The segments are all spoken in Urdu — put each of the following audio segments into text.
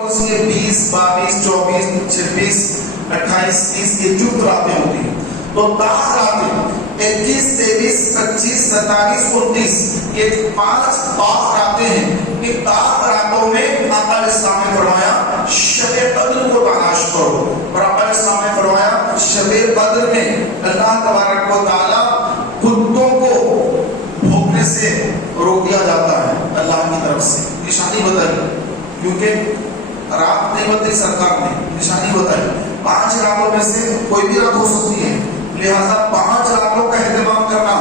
یہ 20 22 24 26 28 30 یہ جفت راتیں ہوتی ہیں. تو تاہ راتیں 21 23 25 27 29 یہ 5 تاہ راتیں ہیں. ان تاہ راتوں میں آقا علیہ السلام نے فرمایا شب قدر کو تلاش کرو. اور آقا علیہ السلام نے فرمایا شب قدر میں اللہ تبارک و تعالی کتوں کو بھونکنے سے روک دیا جاتا ہے اللہ کی طرف سے. نشانی بتائی کیونکہ رات نہیں بتائی سرکار نے, نشانی بتائی 5 راتوں میں سے کوئی بھی رات ہو سکتی ہے, لہذا 5 راتوں کا اہتمام کرنا.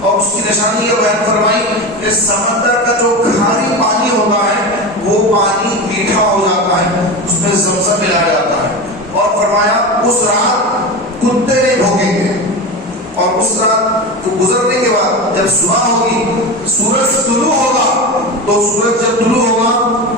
اور اس کی نشانی یہ بیان فرمائی کہ سمندر کا جو کھاری پانی ہوتا ہے وہ پانی میٹھا ہو جاتا ہے, اس میں زمزم ملایا جاتا ہے. اور فرمایا اس رات کتے نہیں بھونکیں گے. اور اس رات کو گزرنے کے بعد جب صبح ہوگی سورج طلوع ہوگا, تو سورج جب طلوع ہوگا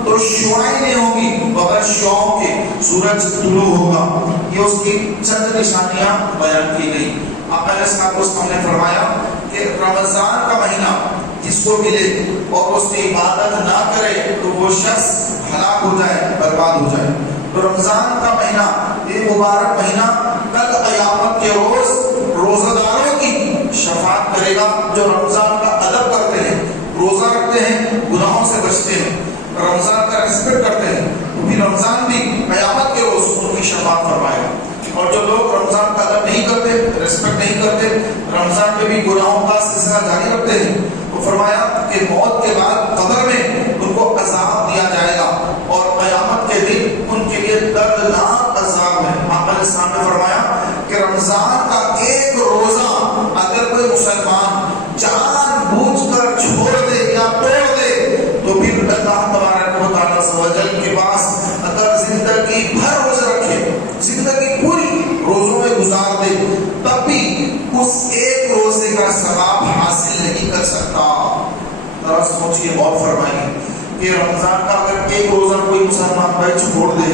تو شعاعیں نہیں ہوگی بغیر شعاعوں کے سورج طلوع ہوگا. یہ اس کی چند نشانیاں بیان کی گئی. آقا علیہ السلام نے فرمایا کہ رمضان کا مہینہ جس کو ملے اور اس کی عبادت نہ کرے تو وہ شخص ہلاک ہو جائے, برباد ہو جائے. تو رمضان کا مہینہ یہ مبارک مہینہ کل قیامت کے روز روزہ داروں کی شفاعت کرے گا جو رمضان کا ادب کرتے ہیں, روزہ رکھتے ہیں, گناہوں سے بچتے ہیں, رمضان کا ریسپیکٹ کرتے ہیں. تو بھی رمضان بھی قیامت کے روز ان کی شفاعت فرمائے گا. اور جو لوگ رمضان کا ادب نہیں کرتے, ریسپیکٹ نہیں کرتے, رمضان میں بھی گناہوں کا سلسلہ جاری رکھتے ہیں, تو فرمایا کہ موت کے بعد قبر میں ان کو عذاب دیا جائے گا اور قیامت کے دن ان کے لیے دردناک عذاب ہے. آقا علیہ السلام نے فرمایا کہ رمضان کا ایک روزہ اگر کوئی مسلمان جان بوجھ کر چھوڑ دے یا توڑ دے تو پھر اللہ تبارک و تعالی سوجل کے پاس اگر زندگی بھر روزہ رکھے, زندگی پوری روزوں میں گزار دے, تب بھی اس ایک روزے کا ثواب حاصل نہیں کر سکتا. ذرا سوچیے, غور فرمائیے کہ رمضان کا اگر ایک روزہ کوئی مسلمان بھائی چھوڑ دے,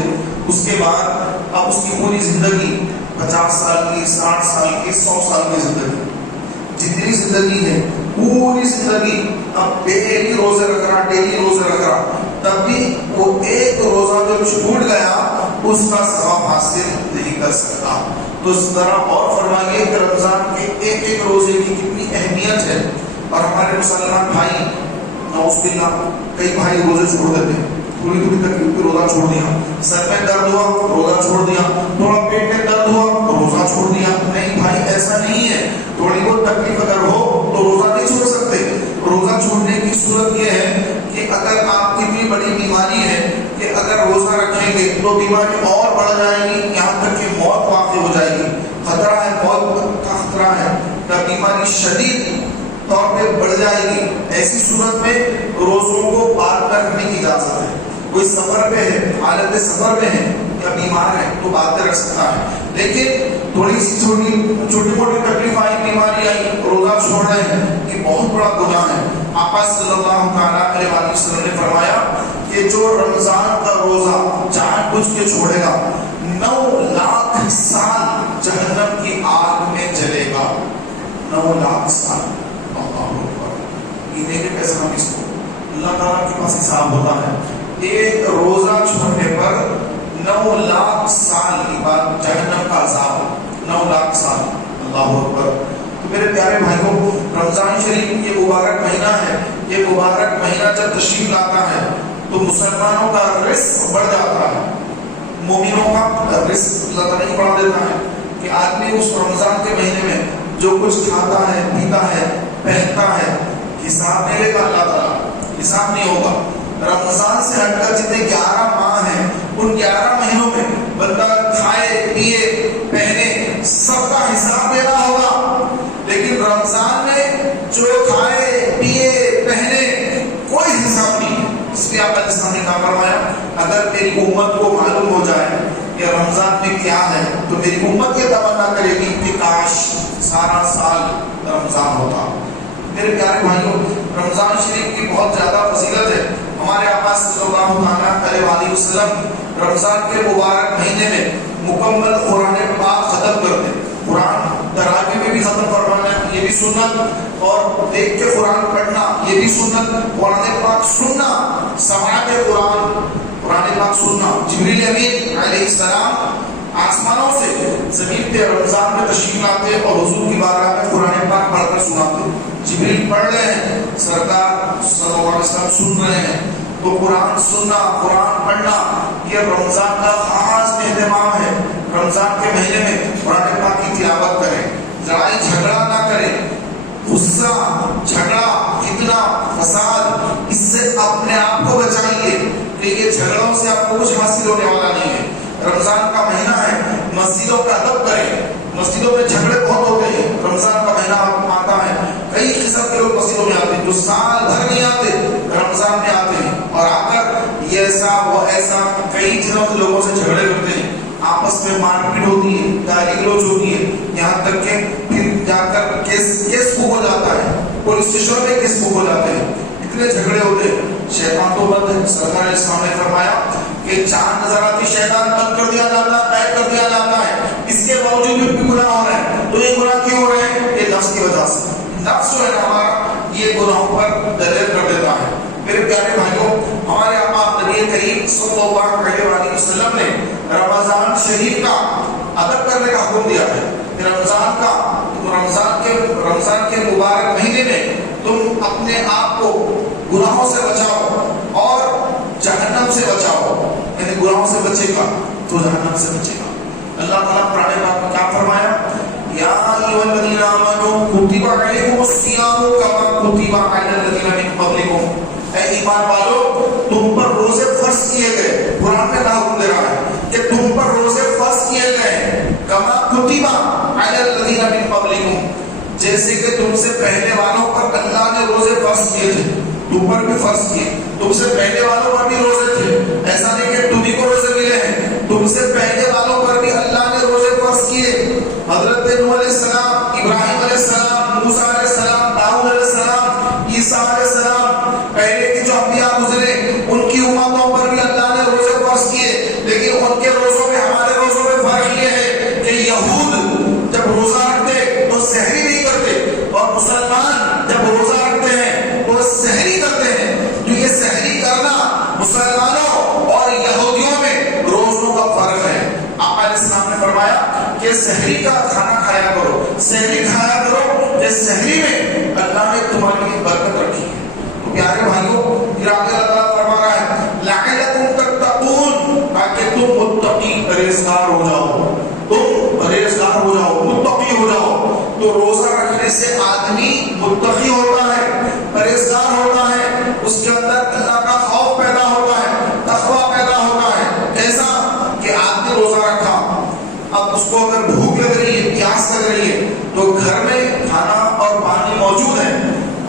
اس کے بعد اب اس کی پوری زندگی 50 سال کی, 60 سال کی, 100 سال کی زندگی, جتنی زندگی ہے پوری زندگی اب ڈیلی روزے رکھ رہا, ڈیلی روزے رکھ رہا, تب بھی وہ ایک روزہ جو چھوٹ گیا اس کا ثواب حاصل نہیں کر سکتا. تو اس طرح اور فرمائیے کہ رمضان کے ایک ایک روزے کی کتنی اہمیت ہے. اور ہمارے مسلمان بھائی نعوذ باللہ کئی بھائی روزے چھوڑ دیتے ہیں, تھوڑی تھوڑی تکلیف پہ روزہ چھوڑ دیا, سر میں درد ہوا روزہ چھوڑ دیا, تھوڑا پیٹ میں درد ہوا روزہ چھوڑ دیا. نہیں بھائی, ایسا نہیں ہے. تھوڑی بہت تکلیف اگر ہو تو روزہ نہیں چھوڑ سکتے. روزہ چھوڑنے کی صورت یہ ہے کہ اگر آپ کی اتنی بڑی بیماری ہے کہ اگر روزہ رکھیں گے تو بیماری اور بڑھ جائے گی, یہاں تک کہ موت واقع ہو جائے گی. خطرہ ہے, موت کا خطرہ ہے, یا بیماری شدید طور پہ بڑھ جائے گی. ایسی صورت میں روزوں کو پار نہ کرنے کی اجازت ہے. کوئی سفر پہ ہے, حالت سفر میں ہے یا بیمار ہے تو بات رکھ سکتا ہے, لیکن تھوڑی سی چھوٹی موٹی تکلیف آئی, بیماری آئی, روزہ چھوڑ رہے ہیں, یہ بہت بڑا گناہ ہے. آقا صلی اللہ علیہ وسلم نے فرمایا کہ جو رمضان کا روزہ جان بوجھ کے چھوڑے گا 9 لاکھ سال جہنم کی آگ میں جلے گا. 9 لاکھ سال. کیسا ہم اس کو اللہ تعالیٰ کے پاس حساب ہوتا ہے. ایک روزہ چھوڑنے پر 9 لاکھ سال کی بات جہنم کا عذاب, 9 لاکھ سال. اللہ اکبر. تو میرے پیارے بھائیوں, رمضان شریف یہ مبارک مہینہ ہے. یہ مبارک مہینہ جب تشریف لاتا ہے تو مسلمانوں کا رزق بڑھ جاتا ہے, مومنوں کا رزق اللہ تعالیٰ نہیں بڑھا دیتا ہے کہ آدمی اس رمضان کے مہینے میں جو کچھ کھاتا ہے, پیتا ہے, پہنتا ہے, حساب نہیں لے گا اللہ تعالیٰ, حساب نہیں ہوگا. رمضان سے ہٹ کر جتنے 11 ماہ ہیں ان 11 مہینوں میں بندہ کھائے, پیے, پہنے, سب کا حساب دینا ہوگا. لیکن رمضان میں جو کھائے, پیے, پہنے کوئی حساب نہیں ہے. اس لیے آپ نے کہا فرمایا اگر میری امت کو معلوم ہو جائے کہ رمضان میں کیا ہے تو میری امت یہ تمنا کرے گی کہ کاش سارا سال رمضان ہوتا. میرے پیارے بھائیوں, رمضان شریف کی بہت زیادہ فضیلت ہے. ہمارے آقا صلی اللہ علیہ وسلم رمضان کے مبارک مہینے میں مکمل قرآن پاک ختم کرتے. قرآن تراویح میں بھی ختم فرمانا یہ بھی سنت, اور دیکھ کے قرآن پڑھنا یہ بھی سنت. قرآن پاک سننا, سماعت قرآن قرآن پاک سننا. جبریل امین علیہ السلام آسمانوں سے زمین پہ رمضان میں تشریف لاتے اور حضور کی بارگاہ میں قرآن پاک پڑھ کر سناتے. جبریل پڑھ رہے ہیں, سرکار صلی اللہ علیہ وسلم سن رہے ہیں, تو قرآن سننا, قرآن پڑھنا یہ رمضان کا خاص اہتمام ہے. رمضان کے مہینے میں قرآن پاک کی تلاوت کریں, لڑائی جھگڑا نہ کریں, غصہ, جھگڑا, فتنہ, فساد, اس سے اپنے آپ کو بچائیے کہ یہ جھگڑوں سے آپ کو کچھ حاصل ہونے والا نہیں ہے. رمضان کا مہینہ ہے, مسجدوں کا ادب کریں. مسجدوں میں جھگڑے بہت ہوتے ہیں. رمضان کا مہینہ آتا ہے, کئی قسم کے لوگ مسجدوں میں آتے ہیں جو سال بھر نہیں آتے, رمضان میں آتے ہیں اور آ کر یہ ایسا وہ ایسا کئی دنوں سے لوگوں سے جھگڑے کرتے ہیں. آپس میں مار پیٹ ہوتی ہے, گالی گلوچ ہوتی ہے, یہاں تک کہ پھر جا کر کیس بک ہو جاتا ہے, پولیس اسٹیشن میں کیس بک ہو جاتے ہیں. اتنے جھگڑے ہوتے ہیں. شیطان تو بند ہے. سرکار علیہ السلام نے فرمایا کہ چاند نظر آتی شیطان بند کر دیا جاتا ہے, قید کر دیا جاتا ہے, اس کے باوجود بھی گناہ ہو رہے ہیں. تو یہ گناہ کیوں ہو رہے ہیں؟ یہ نفس کی وجہ سے. نفس جو ہے نا ہمارا, یہ گناہوں پر دلیل کر دیتا ہے. میرے پیارے بھائیوں, ہمارے آقا نبی کریم صلی اللہ علیہ وسلم نے رمضان شریف کا ادب کرنے کا حکم دیا ہے. رمضان کے مبارک مہینے میں تم اپنے آپ کو گناہوں سے بچاؤ اور جہنم سے بچاؤ. یعنی گناہوں سے بچے گا تو جہنم سے بچے گا. اللہ تعالیٰ قرآن پاک میں کیا فرمایا؟ یا ایھا الذین آمنوا کتب علیکم الصیام کما کتب علی الذین من قبلکم. اے ایمان والو, تم پر روزے فرض کیے گئے. قرآن میں کہا حکم دے رہا ہے کہ تم پر روزے فرض کیے گئے, کما کتب علی الذین من قبلکم, جیسے کہ تم سے پہلے والوں پر اللہ نے روزے فرض کیے تھے. تم پر بھی فرض کیے, تم سے پہلے والوں پر بھی روزے تھے. ایسا نہیں کہ تمہیں کو روزے ملے ہیں, تم سے پہلے والوں پر بھی اللہ نے روزے فرض کیے. حضرت نوح علیہ السلام, ابراہیم علیہ السلام, موسیٰ علیہ السلام, داؤد علیہ السلام, عیسیٰ علیہ السلام, پہلے کے جو انبیاء گزرے ان کی امتوں پر بھی اللہ نے روزے فرض کیے. لیکن ان کے روزوں میں ہمارے روزوں میں فرق یہ ہے کہ یہود جب روزہ رکھتے تو سحری نہیں کرتے, اور مسلمان جب روزہ رکھتے ہیں وہ سحری کرتے ہیں. تو یہ سحری کرنا مسلمانوں اور یہودیوں میں روزوں کا فرق ہے. آقا علیہ السلام نے فرمایا کہ سحری کا کھانا کھایا کرو, سحری کھایا کرو, کہ سحری میں اللہ نے تمہارے لیے برکت رکھی ہے. تو پیارے بھائیوں, پھر آگے اللہ فرما رہا ہے لعلکم تتقون, تاکہ تم متقی پرہیزگار ہو جاؤ, تم پرہیزگار ہو جاؤ, متقی ہو جاؤ. تو روزہ رکھنے سے آدمی متقی ہوتا ہے, پرہیزگار ہوتا ہے, اس کے اندر اللہ کا خوف پیدا ہوتا ہے, تقویٰ پیدا ہوتا ہے. ایسا کہ آدمی روزہ رکھا, اب اس کو اگر بھوک لگ رہی ہے, پیاس لگ رہی ہے, تو گھر میں کھانا اور پانی موجود ہے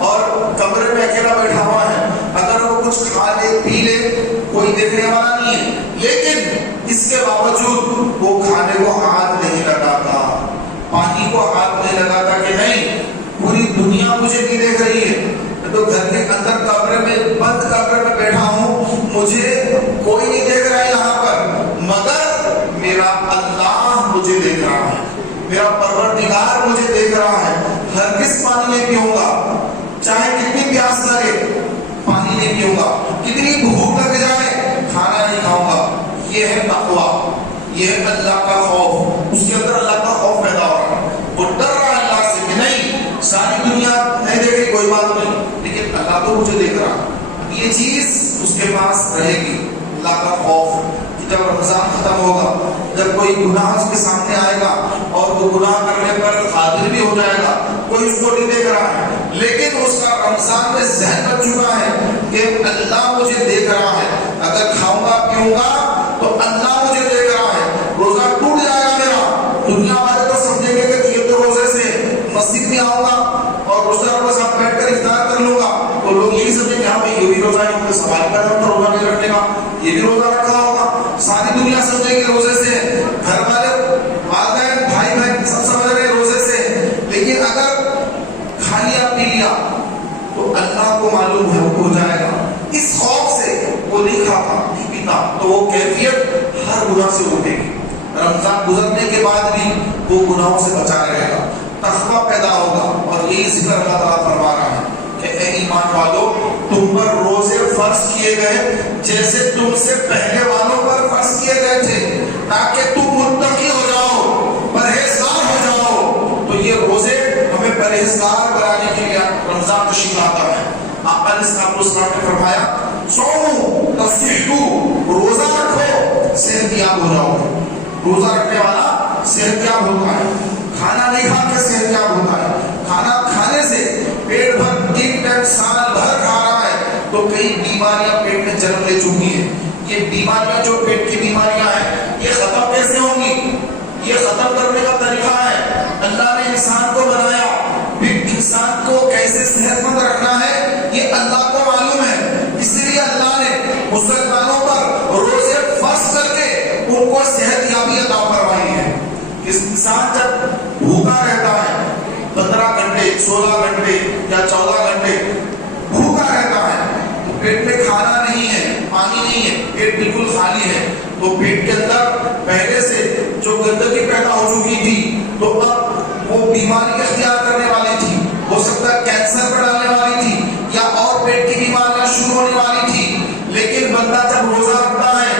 اور کمرے میں اکیلا بیٹھا ہوا ہے, اگر وہ کچھ کھا لے پی لے کوئی دیکھنے والا نہیں ہے, لیکن اس کے باوجود وہ کھانے کو ہاتھ نہیں لگاتا, پانی کو ہاتھ نہیں لگاتا کہ نہیں پوری دنیا مجھے نہیں دیکھ رہی ہے, تو گھر کے اندر کمرے میں بند کمرے میں بیٹھا ہوں, مجھے کوئی نہیں دیکھ رہا ہے یہاں پر, مگر میرا اللہ مجھے دیکھ رہا ہے, میرا پروردگار مجھے دیکھ رہا ہے. ہرگز پانی نہیں پیوں گا, چاہے کتنی پیاس لگے پانی نہیں پیوں گا, کتنی بھوک لگ جائے کھانا نہیں کھاؤں گا. یہ ہے تقویٰ, یہ ہے اللہ کا خوف. اس کے اندر اللہ کا خوف پیدا ہو رہا ہے, وہ ڈر رہا ہے اللہ سے کہ نہیں ساری دنیا نہیں دیکھ رہی کوئی بات نہیں, لیکن اللہ تو مجھے دیکھ رہا. یہ چیز اس کے پاس رہے گی, اللہ کا خوف. جب رمضان ختم ہوگا, جب کوئی گناہ اس کے سامنے آئے گا اور وہ گناہ کرنے پر قادر بھی ہو جائے گا, کوئی اس کو نہیں دیکھ رہا ہے, لیکن اس کا رمضان میں ذہن بن چکا ہے کہ اللہ مجھے دیکھ رہا ہے, اگر کھاؤں گا پیوں گا تو اللہ مجھے دیکھ رہا ہے, روزہ ٹوٹ جائے گا میرا. دنیا والے تو سمجھیں گے کہ یہ تو روزے سے مسجد میں آؤں گا اور روزداروں کے ساتھ بیٹھ کر افطار کر لوں گا, تو لوگ یہی سمجھیں کہ ہاں بھائی یہ بھی روزہ ہے, ان کے سوال پیدا ہوتا روزہ نہیں رکھنے کا, یہ بھی روزہ رکھا ہوگا. ساری دنیا سمجھے گی روزے سے, گھر والے والدین بھائی بہن سب سمجھ رہے روزے سے, لیکن اگر کھا لیا پی لیا تو اللہ کو معلوم ہو جائے گا. اس خوف سے وہ نہیں کھاتا نہیں پیتا, تو وہ کیفیت ہر گناہ سے اٹھے گی. رمضان گزرنے کے بعد بھی وہ گناہوں سے بچا رہے گا, تقویٰ پیدا ہوگا. اور یہی ذکر اللہ تعالیٰ فرما رہا ہے کہ اے ایمان والو تم پر روزے فرض کیے گئے جیسے تم سے پہلے والوں پر فرض کیے گئے تھے تاکہ تم متقی ہو جاؤ، پرہیزگار ہو جاؤ۔ تو یہ روزے ہمیں پرہیزگار بنانے کے لیے رمضان تشریف لاتا ہے۔ آقا علیہ السلام نے فرمایا صوموا تصحوا، روزہ رکھو صحت یاب ہو جاؤ گے۔ روزہ رکھنے والا صحت یاب ہوتا ہے، کھانا نہیں کھا کے صحت یاب ہوتا ہے۔ کھانا کھانے سے پیٹ بھر تین ٹائم سال بھر کھا رہا ہے تو کئی بیماریاں پیٹ میں جنم لے چکی ہیں۔ یہ بیماریاں جو پیٹ کی بیماریاں ہیں یہ ختم کیسے ہوں گی؟ یہ ختم کرنے کا طریقہ ہے، اللہ نے انسان کو بنایا، پھر انسان کو کیسے صحت مند رکھنا ہے یہ اللہ کو معلوم ہے، اس لیے اللہ نے مسلمانوں پر روزے فرض کر کے ان کو صحت یابی عطا فرمائی ہے۔ اس انسان جب بھوکا رہتا ہے 15 گھنٹے 16 گھنٹے یا 14 گھنٹے بھوکا رہتا ہے، پیٹ میں کھانا نہیں ہے، پانی نہیں ہے، پیٹ بالکل خالی ہے، تو پیٹ کے اندر پہلے سے جو گندگی پیدا ہو چکی تھی تو اب وہ بیماری اختیار کرنے والی تھی، ہو سکتا ہے کینسر بڑھانے والی تھی یا اور پیٹ کی بیماریاں شروع ہونے والی تھی۔ لیکن بندہ جب روزہ رکھتا ہے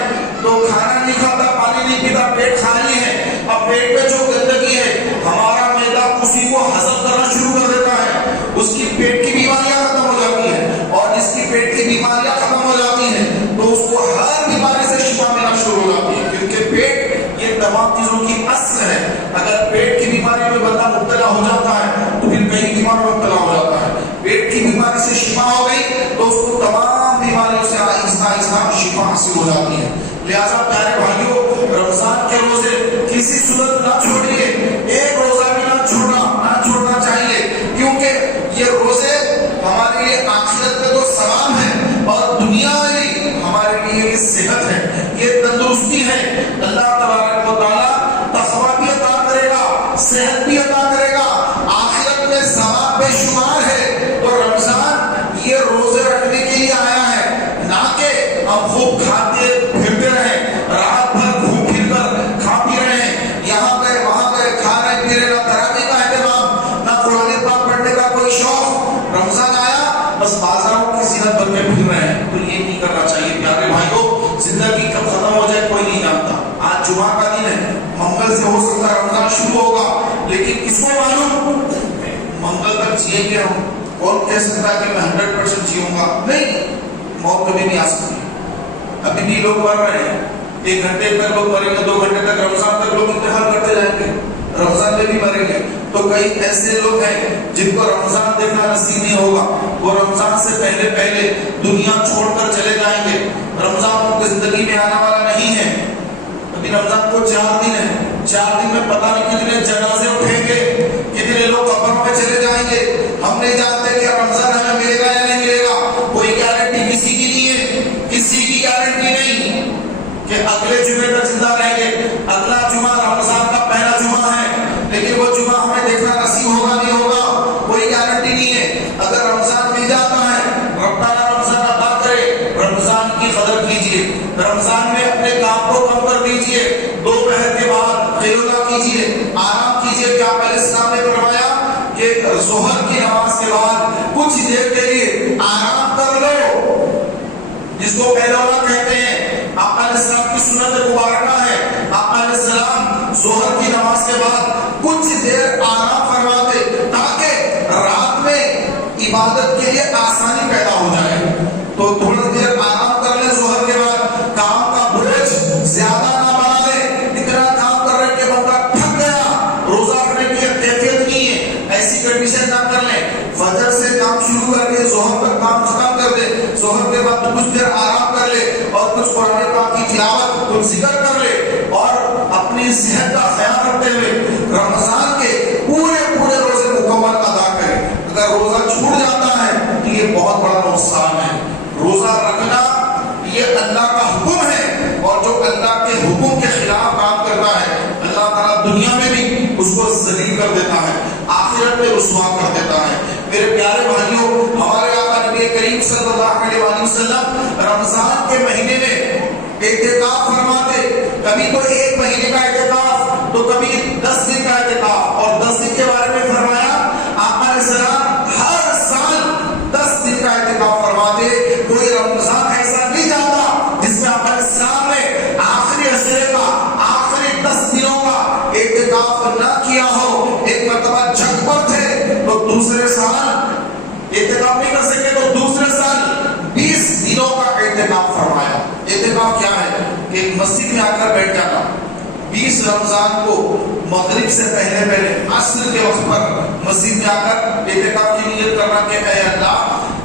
تو کھانا نہیں کھاتا، پانی نہیں پیتا، پیٹ خالی ہے، اب پیٹ میں جو گندگی ہے ہمارا معدہ اسی کو ہضم کرنا شروع کر دیتا ہے، اس کی پیٹ کی بیماریاں ختم ہو جاتی ہیں، اور جس کی پیٹ کی بیماریاں ختم ہو جاتی ہیں تو اس کو ہر بیماری سے شفا ملنا شروع ہو جاتی ہے، کیونکہ پیٹ یہ تمام چیزوں کی اصل ہے۔ اگر پیٹ کی بیماری میں بندہ مبتلا ہو جاتا ہے تو پھر کئی بیمار مبتلا ہو جاتا ہے۔ پیٹ کی بیماری سے شفا ہو گئی تو اس کو تمام بیماریوں سے آہستہ آہستہ شفا حاصل ہو جاتی ہے۔ لہٰذا پیارے بھائیوں، رمضان کے روزے کسی صورت نہ چھوڑیے، ایک روزہ بھی نہ چھوڑنا چاہیے، کیونکہ یہ روزے ہمارے لیے آخرت میں تو ثواب ہے اور دنیا میں بھی ہمارے لیے یہ صحت ہے، یہ تندرستی ہے۔ اللہ تبارک و تعالیٰ تقویٰ بھی عطا کرے گا، صحت بھی عطا کرے گا، آخرت میں ثواب بے شمار ہے۔ تو رمضان یہ روزے رکھنے کے لیے آیا ہے، نہ کہ ہم خوب کھاتے پھرتے رہیں، رات بھر گھوم پھر کر کھا پی رہے ہیں، یہاں گئے وہاں گئے، کھا رہے پی رہے، نہ تراویح کا اہتمام، نہ قرآن پاک پڑھنے کا کوئی شوق۔ رمضان آیا بس بازاروں کی زینت بن کے پھر رہے ہیں، تو یہ نہیں کرنا چاہیے پیارے بھائیوں۔ زندگی کب ختم ہو جائے کوئی نہیں جانتا۔ آج جمعہ کا دن ہے، منگل سے ہو سکتا ہے رمضان شروع ہوگا، لیکن کس کو معلوم منگل تک جییں گے ہم؟ کون کہہ سکتا ہے کہ میں 100% جیوں گا؟ نہیں، موت کبھی نہیں آ سکتی۔ ابھی بھی لوگ مر رہے ہیں، 1 گھنٹے تک لوگ مریں گے، 2 گھنٹے تک، رمضان تک لوگ انتقال کرتے جائیں گے، رمضان میں بھی مریں گے۔ تو کئی ایسے لوگ ہیں جن کو رمضان دیکھنا نصیب نہیں ہوگا، وہ رمضان سے پہلے دنیا چھوڑ کر چلے جائیں گے، رمضان ان کی زندگی میں آنے والا نہیں ہے۔ ابھی رمضان کو 4 دن ہے، 4 دن میں پتہ نہیں کتنے جنازے اٹھیں گے، کتنے لوگ قبروں میں چلے جائیں گے۔ ہم نہیں جانتے کہ رمضان ہمیں ملے گا یا نہیں ملے گا، کوئی گارنٹی کسی کی نہیں ہے، کسی کی گارنٹی نہیں کہ اگلے جمعے تک زندہ رہیں گے۔ اگلا جمعہ رمضان کا پہلا جمعہ ہے، لیکن وہ جمعہ ہمیں دیکھنا نصیب ہوگا نہیں ہوگا، کوئی گارنٹی نہیں ہے۔ اگر رمضان مل جاتا ہے، رب تعالیٰ رمضان عطا کرے، رمضان کی قدر کیجیے، رمضان میں اپنے کام کو کم کر دیجیے، دوپہر کے بعد قیلولہ کیجیے، آرام کیجیے۔ کہ آپ علیہ السلام نے فرمایا کہ ظہر کی نماز کے بعد کچھ دیر کے لیے آرام کر لو، جس کو قیلولہ کہتے ہیں۔ آپ علیہ السلام کی سنت مبارکہ ہے، آپ علیہ السلام ظہر کی نماز کے بعد کچھ دیر آرام فرماتے تاکہ رات میں عبادت کے لیے آسانی پیدا ہو جائے۔ تو تھوڑی دیر آرام کر لیں ظہر کے بعد، کام کا بوجھ زیادہ نہ بنا لیں، اتنا کام کر رہے کہ بندہ تھک گیا، روزہ رکھنے کی کیفیت نہیں ہے، ایسی کنڈیشن نہ کر لیں۔ فجر سے کام شروع کر کے ظہر تک کام ختم کر دے، ظہر کے بعد کچھ دیر آرام کر لے اور کچھ قرآن پاک کی تلاوت، کچھ ذکر کر لے، اور اپنی صحت کا خیال رکھتے ہوئے رمضان کے پورے روزے مکمل ادا کرے۔ اگر روزہ چھوٹ جاتا ہے تو یہ بہت بڑا نقصان ہے۔ روزہ رکھنا یہ اللہ کا حکم ہے، اور جو اللہ کے حکم کے خلاف کام کرتا ہے اللہ تعالیٰ دنیا میں بھی اس کو ذلیل کر دیتا ہے، آخرت میں رسوا کر دیتا ہے۔ میرے پیارے بھائیوں، ہمارے آقا نبی کریم صلی اللہ علیہ وآلہ وسلم رمضان کے مہینے میں اعتکاف فرماتے، کبھی تو 1 مہینے کا اعتکاف، تو کبھی 10 دن کا اعتکاف، اور 10 دن کے بارے میں فرمایا آقا علیہ السلام ہر سال کہ مسجد میں آ کر بیٹھ جانا. 20 رمضان کو مغرب سے پہلے عصر کے وقت پر مسجد میں آ کر اعتکاف کی نیت کرنا کہ اے اللہ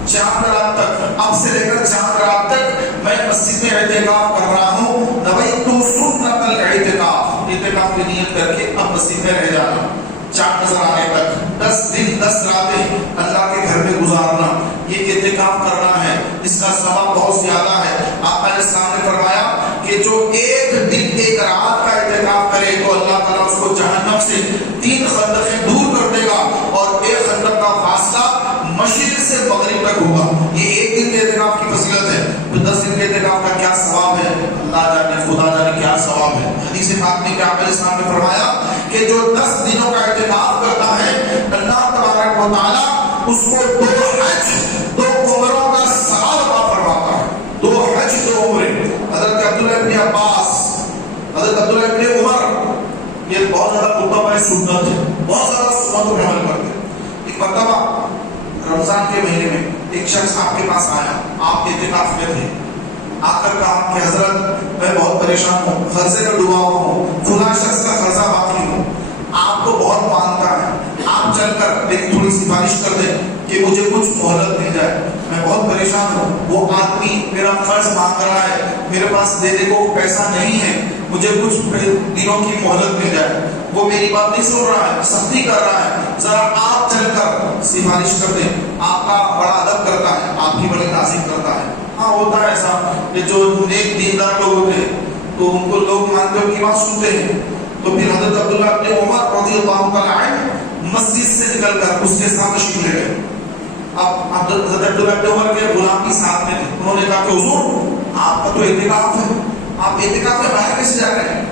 چاند رات تک، اب سے لے کر چاند رات تک میں مسجد میں اعتکاف کر رہا ہوں. نویت سنت الاعتکاف، اعتکاف کی نیت کر کے اب مسجد میں رہ جانا چاند نظر آنے تک. 10 دن 10 راتیں اللہ کے گھر میں گزارنا، یہ اعتکاف کرنا ہے. اس کا ثواب بہت زیادہ ہے. آپ علیہ السلام نے فرمایا کہ جو ایک دن ایک رات کا اعتکاف کرے تو اللہ تعالیٰ اس کو جہنم سے 3 خندقیں دور کر دے گا، اور ایک خندق کا فاصلہ مشرق سے مغرب تک ہوگا. یہ ایک دن کے اعتکاف کی فضیلت ہے. تو 10 دن کے اعتکاف کا کیا ثواب ہے اللہ جانے، خدا جانے کیا ثواب ہے. حدیث پاک میں آپ علیہ السلام نے فرمایا کہ جو 10 دنوں کا اعتکاف کرتا ہے اللہ تبارک و تعالیٰ اس کو 2 حج 2 عمروں کا ثواب عطا فرماتا ہے. 2 حج 2 عمریں. حضرت عبداللہ ابن عباس، حضرت عبداللہ ابن عمر، یہ بہت زیادہ متبع سنت ہے، بہت زیادہ سنتوں پہ عمل کرتے ہیں. ایک مرتبہ رمضان کے مہینے میں ایک شخص آپ کے پاس آیا، آپ اعتکاف میں تھے، آ کر کہا کہ حضرت میں بہت پریشان ہوں، قرضے میں ڈوبا ہوا ہوں، فلاں شخص کا قرضہ باقی ہوں، آپ کو بہت مانگتا ہے، آپ چل کر میری تھوڑی سفارش کر دیں کہ مجھے کچھ مہلت مل جائے، میں بہت پریشان ہوں. وہ آدمی میرا قرض مانگ رہا ہے، میرے پاس دینے کو پیسہ نہیں ہے، مجھے کچھ دنوں کی مہلت مل جائے. وہ میری بات نہیں سن رہا ہے، سختی کر رہا ہے، ذرا آپ چل کر سفارش کر دیں. آپ کا بڑا ادب کرتا ہے، آپ کی بڑی تعظیم کرتا ہے. ہاں ہوتا ہے ایسا کہ جو نیک دیندار لوگ ہوتے ہیں تو ان کو لوگ مانتے ہو کی بات سنتے ہیں. تو پھر حضرت عبداللہ ابن عمر رضی اللہ تعالیٰ عنہ مسجد سے نکل کر اس کے ساتھ تشریف لے گئے. اب حضرت عبداللہ ابن عمر کے غلام بھی ساتھ میں تھے. انہوں نے کہا کہ حضور آپ کا تو اعتکاف ہے، آپ اعتکاف میں باہر کیسے جا رہے ہیں؟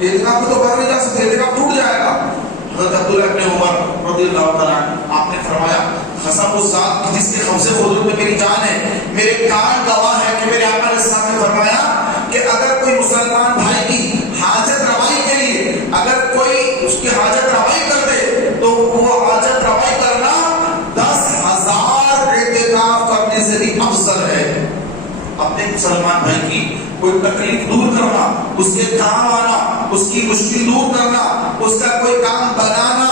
اعتکاف میں تو باہر نہیں جا سکتے، اعتکاف ٹوٹ جائے گا. حضرت عبداللہ ابن عمر رضی اللہ تعالیٰ عنہ آپ نے فرمایا قسم اس ذات کی جس کے قبضے حضور میں میری جان ہے، میرے کان گواہ ہے کہ میرے آقا علیہ السلام نے فرمایا کہ اگر کوئی مسلمان بھائی کی حاجت روائی کے لیے اگر کوئی اس کی حاجت روائی کر دے تو وہ حاجت روائی کرنا 10,000 اعتکاف کرنے سے بھی افضل ہے. اپنے مسلمان بھائی کی کوئی تکلیف دور کرنا، اس کے کام آنا، اس کی مشکل دور کرنا، اس کا کوئی کام بنانا،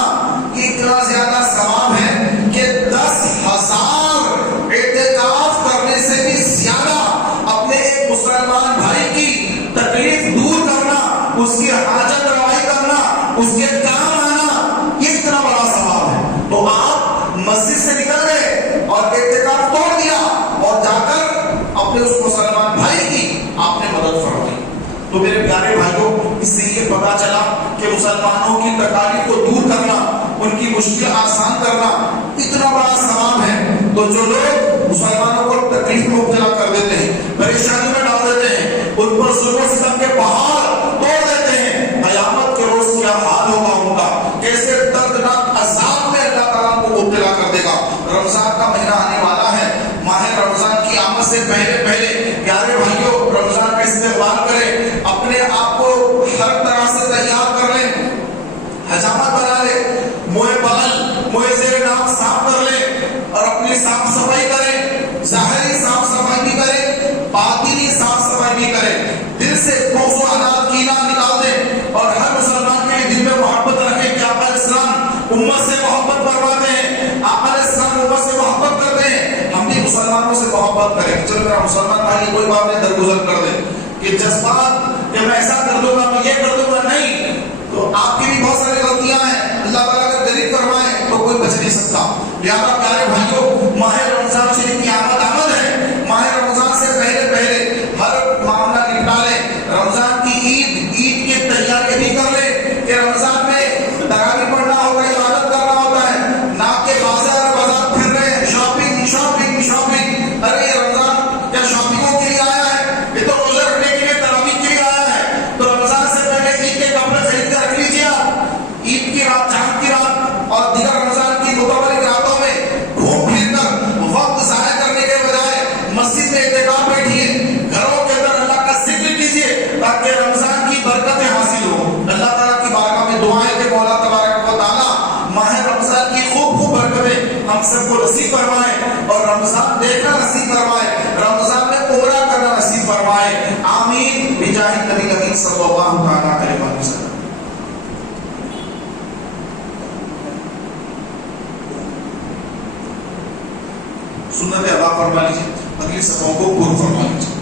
یہ اتنا زیادہ ثواب ہے کہ 10,000 اعتکاف کرنے سے بھی زیادہ اپنے ایک مسلمان بھائی کی تکلیف دور کرنا، اس کی حاجت روائی کرنا، اس کے کام آنا، یہ اتنا بڑا ثواب ہے. تو آپ مسجد سے نکل گئے اور اعتکاف توڑ دیا اور جا کر اپنے اس مسلمان بھائی کی آپ نے مدد فرمائی. تو میرے پیارے بھائیوں، اس سے یہ پتا چلا کہ مسلمانوں کی تکالیف کو دور کرنا، ان کی مشکل آسان کرنا اتنا بڑا ثواب ہے. تو جو لوگ مسلمانوں کو تکلیف میں مبتلا کر دیتے ہیں، پریشانی میں ڈال دیتے ہیں، ان پر ظلم و ستم کے پہاڑ توڑ دیتے ہیں، قیامت کے روز کیا حال ہوگا ان کا، کیسے دردناک عذاب میں اللہ تعالیٰ کو مبتلا کر دے گا. رمضان کا مہینہ آنے والا ہے. ماہ رمضان کی آمد سے پہلے پیارے بھائیوں رمضان کا استقبال کریں، اپنے آپ کو ہر طرح سے تیار کر لیں، حجامت بنا لیں، منہ بغل منہ زیر ناک صاف کر لیں اور اپنی صاف صفائی کریں. ظاہری صاف صفائی بھی کریں، باطنی صاف صفائی بھی کریں. دل سے بغض و عداوت کینہ نکال دیں اور ہر مسلمان کے دل میں محبت رکھیں کہ آقا علیہ السلام امت سے محبت فرماتے ہیں، آقا علیہ السلام امت سے محبت کرتے ہیں، ہم بھی مسلمانوں سے محبت کریں. چلو میرا مسلمان بھائی کوئی بات نہیں درگزر کر دے کہ جذبات کہ میں ایسا کر دوں گا، میں یہ کر دوں گا، نہیں. تو آپ کی بھی بہت ساری غلطیاں ہیں، اللہ تعالیٰ اگر دلیل فرمائے تو کوئی بچ نہیں سکتا. لہٰذا پیارے بھائیوں ماہ رمضان شریف کی آمد ہے. ماہ رمضان سے پہلے ہر معاملہ نپٹا لیں. رمضان کی عید کی تیاری بھی کر لیں کہ رمضان میں تراویح پڑھنا ہوگا، عبادت کرنا ہوتا ہے، نہ کہ بازار پھر رہے ہیں، شاپنگ. ارے یہ رمضان کیا شاپنگوں کے لیے آیا ہے؟ یہ تو روزہ رکھنے کے لیے، تراویح کے لیے آیا ہے. تو رمضان سے پہلے عید کے کپڑے خرید کر رکھ لیجیے آپ. عید کی رات، چاند کی رات اور دیگر رمضان کی متبرک راتوں میں گھوم پھر کر وقت ضائع کرنے کے بجائے مسجد میں اعتکاف بیٹھیے، گھروں کے اندر اللہ کا ذکر کیجیے تاکہ رمضان کی برکتیں حاصل ہوں. اللہ تعالیٰ کی بارگاہ میں دعائیں کہ مولا تبارک و تعالیٰ ماہ رمضان کی خوب برکتیں ہم سب کو نصیب فرمائے اور رمضان دیکھنا نصیب فرمائے، رمضان میں عمرہ کرنا نصیب فرمائے آمین بجاہ نبی امین صلی اللہ تعالیٰ علیہ وسلم. سنت ادا فرما لیجیے، اگلی صفوں کو پور فرما لیجیے.